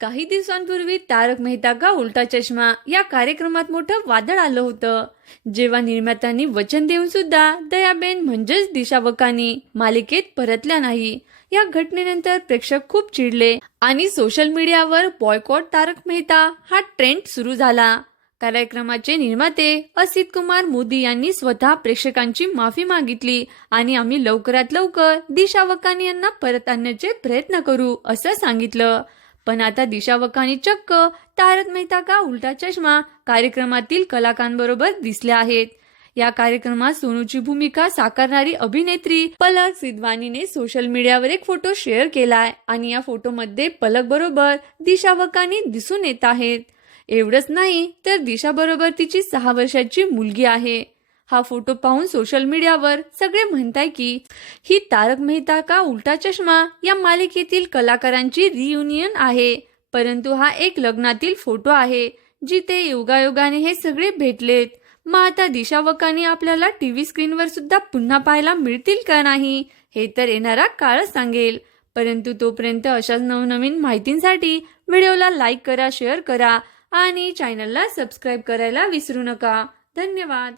काही दिवसांपूर्वी तारक मेहता का उलटा चष्मा या कार्यक्रमात मोठं वादळ आलं होतं. जेव्हा निर्मात्यांनी वचन देऊन सुद्धा दयाबेन म्हणजेच दिशा वकानी मालिकेत परतल्या नाही या घटनेनंतर प्रेक्षक खूप चिडले आणि सोशल मीडियावर बॉयकॉट तारक मेहता हा ट्रेंड सुरू झाला. कार्यक्रमाचे निर्माते असित कुमार मोदी यांनी स्वतः प्रेक्षकांची माफी मागितली आणि आम्ही लवकरात लवकर दिशा वकानी यांना परत आणण्याचे प्रयत्न करू असं सांगितलं. पण आता दिशा वकानी चक्क तारक मेहता का उलटा चष्मा कार्यक्रमातील कलाकारांबरोबर दिसल्या आहेत. या कार्यक्रमात सोनूची भूमिका साकारणारी अभिनेत्री पलक सिद्वानीने सोशल मीडियावर एक फोटो शेअर केलाय आणि या फोटोमध्ये पलक बरोबर दिशा वकानी दिसून येत आहेत. एवढंच नाही तर दिशा बरोबर तिची सहा वर्षाची मुलगी आहे. हा फोटो पाहून सोशल मीडियावर सगळे म्हणताय की ही तारक मेहता का उलटा चष्मा या मालिकेतील कलाकारांची रियुनियन आहे? परंतु हा एक लग्नातील फोटो आहे जिथे योगायोगाने हे सगळे भेटलेत. मग आता दिशावकाने आपल्याला आपल्याला टीव्ही स्क्रीनवर सुद्धा पुन्हा पाहायला मिळतील का नाही हे तर येणारा काळच सांगेल. परंतु तोपर्यंत अशाच नवनवीन माहितींसाठी व्हिडिओला लाईक करा शेअर करा आणि चॅनलला सबस्क्राईब करायला विसरू नका. धन्यवाद.